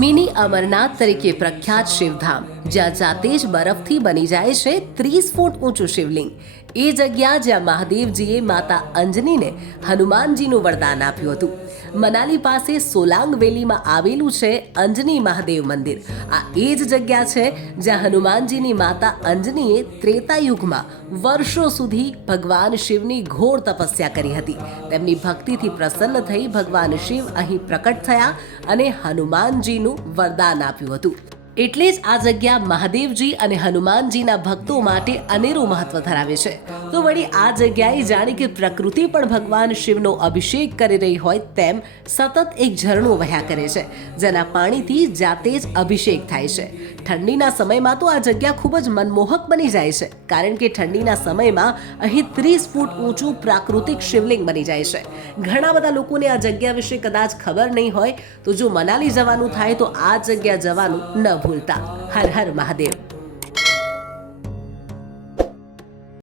Mini Amarnath તરીકે પ્રખ્યાત શિવધામ, જ્યાં જાતે જ બરફથી બની જાય છે ત્રીસ ફૂટ ઊંચું શિવલિંગ. એ જગ્યા જ્યાં મહાદેવજીએ માતા અંજનીને હનુમાનજીનું વરદાન આપ્યું હતું. મનાલી પાસે સોલાંગ વેલીમાં આવેલું છે અંજની મહાદેવ મંદિર. આ એ જ જગ્યા છે જ્યાં હનુમાનજીની માતા અંજનીએ ત્રેતા યુગમાં વર્ષો સુધી ભગવાન શિવની ઘોર તપસ્યા કરી હતી. તેમની ભક્તિથી પ્રસન્ન થઈ ભગવાન શિવ અહીં પ્રકટ થયા અને હનુમાનજીનું વરદાન આપ્યું હતું. એટલે જ આ જગ્યા મહાદેવજી અને હનુમાનજીના ભક્તો માટે અનેરું મહત્વ ધરાવે છે. તો વળી આ જગ્યાએ જાણે કે પ્રકૃતિ પણ ભગવાન શિવનો અભિષેક કરી રહી હોય તેમ સતત એક ઝરણું વહ્યા કરે છે, જેના પાણીથી જાતે જ અભિષેક થાય છે. ઠંડીના સમયમાં તો આ જગ્યા ખૂબ જ મનમોહક બની જાય છે, કારણ કે ઠંડીના સમયમાં અહીં ત્રીસ ફૂટ ઊંચું પ્રાકૃતિક શિવલિંગ બની જાય છે. ઘણા બધા લોકોને આ જગ્યા વિશે કદાચ ખબર નહીં હોય, તો જો મનાલી જવાનું થાય તો આ જગ્યા જવાનું ન ભૂલતા. હર હર મહાદેવ.